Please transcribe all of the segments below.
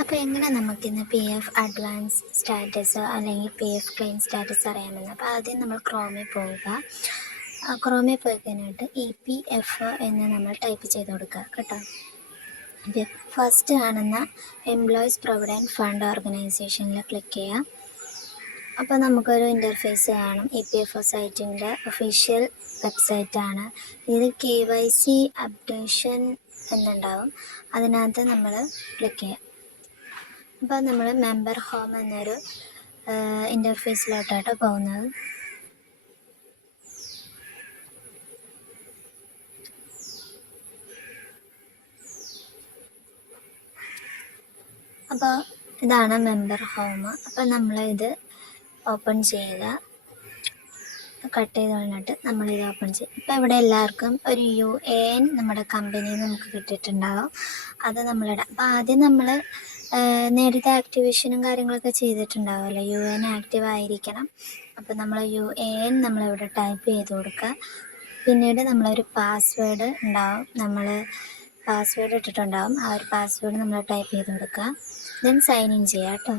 അപ്പോൾ എങ്ങനെ നമുക്കിന്ന് പി എഫ് അഡ്വാൻസ് സ്റ്റാറ്റസ് അല്ലെങ്കിൽ പി എഫ് ക്ലെയിം സ്റ്റാറ്റസ് അറിയാമെന്ന്. അപ്പോൾ ആദ്യം നമ്മൾ ക്രോമിൽ പോവുക. ക്രോമിൽ പോയി കഴിഞ്ഞിട്ട് EPF എന്ന് നമ്മൾ ടൈപ്പ് ചെയ്ത് കൊടുക്കുക കേട്ടോ. ഫസ്റ്റ് കാണുന്ന എംപ്ലോയീസ് പ്രൊവിഡൻറ്റ് ഫണ്ട് ഓർഗനൈസേഷനിൽ ക്ലിക്ക് ചെയ്യുക. അപ്പോൾ നമുക്കൊരു ഇൻ്റർഫേസ് കാണും. EPF സൈറ്റിൻ്റെ ഒഫീഷ്യൽ വെബ്സൈറ്റാണ്. ഇതിൽ KYC അപ്ഡേഷൻ എന്നുണ്ടാവും. അതിനകത്ത് നമ്മൾ ക്ലിക്ക് ചെയ്യാം. അപ്പോൾ നമ്മൾ മെമ്പർ ഹോം എന്നൊരു ഇൻ്റർഫേസിലോട്ടാണ് പോകുന്നത്. അപ്പോൾ ഇതാണ് മെമ്പർ ഹോം. അപ്പോൾ നമ്മളിത് ഓപ്പൺ ചെയ്യുക. കട്ട് ചെയ്ത് കളഞ്ഞിട്ട് നമ്മളിത് ഓപ്പൺ ചെയ്യും. ഇപ്പോൾ ഇവിടെ എല്ലാവർക്കും ഒരു UN നമ്മുടെ കമ്പനിയിൽ നമുക്ക് കിട്ടിയിട്ടുണ്ടാവും. അത് നമ്മളിടാം. അപ്പോൾ ആദ്യം നമ്മൾ നേരത്തെ ആക്ടിവേഷനും കാര്യങ്ങളൊക്കെ ചെയ്തിട്ടുണ്ടാവുമല്ലോ. UN ആക്റ്റീവ് ആയിരിക്കണം. അപ്പോൾ നമ്മൾ UN നമ്മളിവിടെ ടൈപ്പ് ചെയ്ത് കൊടുക്കുക. പിന്നീട് നമ്മളൊരു പാസ്വേഡ് ഉണ്ടാവും. നമ്മൾ പാസ്വേഡ് ഇട്ടിട്ടുണ്ടാവും. ആ ഒരു പാസ്വേഡ് നമ്മൾ ടൈപ്പ് ചെയ്ത് കൊടുക്കുക. ദെൻ സൈൻ ഇൻ ചെയ്യുക കേട്ടോ.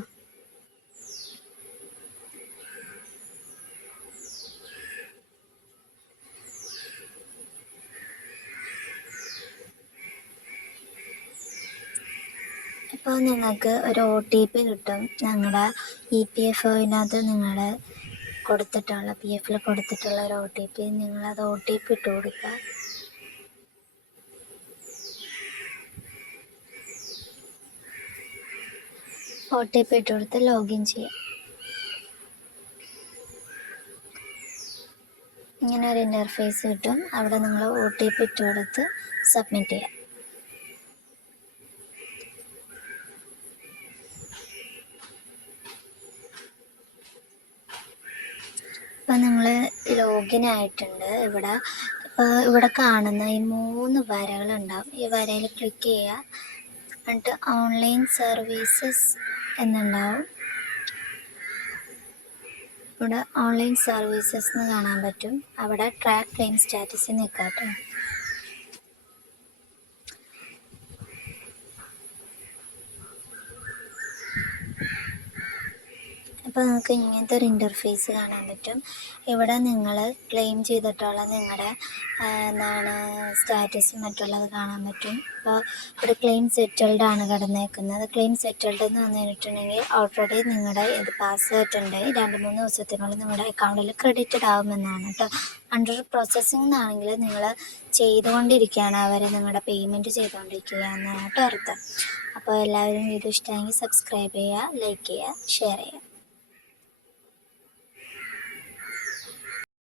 ഇപ്പോൾ നിങ്ങൾക്ക് ഒരു OTP കിട്ടും. ഞങ്ങളുടെ EPFനകത്ത് നിങ്ങൾ കൊടുത്തിട്ടുള്ള PF കൊടുത്തിട്ടുള്ള ഒരു OTP, നിങ്ങളത് OTP ഇട്ട് കൊടുക്കുക. OTP ഇട്ട് കൊടുത്ത് ലോഗിൻ ചെയ്യുക. ഇങ്ങനെ ഒരു ഇൻ്റർഫേസ് കിട്ടും. അവിടെ നിങ്ങൾ OTP ഇട്ട് കൊടുത്ത് സബ്മിറ്റ് ചെയ്യുക. ഇപ്പം നിങ്ങൾ ലോഗിൻ ആയിട്ടുണ്ട്. ഇവിടെ കാണുന്ന ഈ 3 വരകളുണ്ടാവും. ഈ വരയിൽ ക്ലിക്ക് ചെയ്യുക. എന്നിട്ട് ഓൺലൈൻ സർവീസസ് എന്നുണ്ടാവും. ഇവിടെ ഓൺലൈൻ സർവീസസ് എന്ന് കാണാൻ പറ്റും. അവിടെ ട്രാക്ക് ക്ലെയിം സ്റ്റാറ്റസിൽ നിൽക്കാം കേട്ടോ. അപ്പോൾ നമുക്ക് ഇങ്ങനത്തെ ഒരു ഇൻ്റർഫേസ് കാണാൻ പറ്റും. ഇവിടെ നിങ്ങൾ ക്ലെയിം ചെയ്തിട്ടുള്ള നിങ്ങളുടെ സ്റ്റാറ്റസ് മറ്റുള്ളത് കാണാൻ പറ്റും. അപ്പോൾ ഇവിടെ ക്ലെയിം സെറ്റിൽഡ് ആണ് കിടന്നേക്കുന്നത്. ക്ലെയിം സെറ്റിൽഡ് എന്ന് വന്നു കഴിഞ്ഞിട്ടുണ്ടെങ്കിൽ ഓൾറെഡി നിങ്ങളുടെ ഇത് പാസ് ആയിട്ടുണ്ടെങ്കിൽ 2-3 ദിവസത്തിനുള്ളിൽ നിങ്ങളുടെ അക്കൗണ്ടിൽ ക്രെഡിറ്റഡ് ആകുമെന്നാണ് കേട്ടോ. അണ്ടർ പ്രോസസ്സിംഗ് എന്നാണെങ്കിൽ നിങ്ങൾ ചെയ്തുകൊണ്ടിരിക്കുകയാണ്, അവർ നിങ്ങളുടെ പേയ്മെൻറ്റ് ചെയ്തുകൊണ്ടിരിക്കുക എന്നാണ് കേട്ടോ അർത്ഥം. അപ്പോൾ എല്ലാവരും വീഡിയോ ഇഷ്ടമെങ്കിൽ സബ്സ്ക്രൈബ് ചെയ്യുക, ലൈക്ക് ചെയ്യുക, ഷെയർ ചെയ്യുക.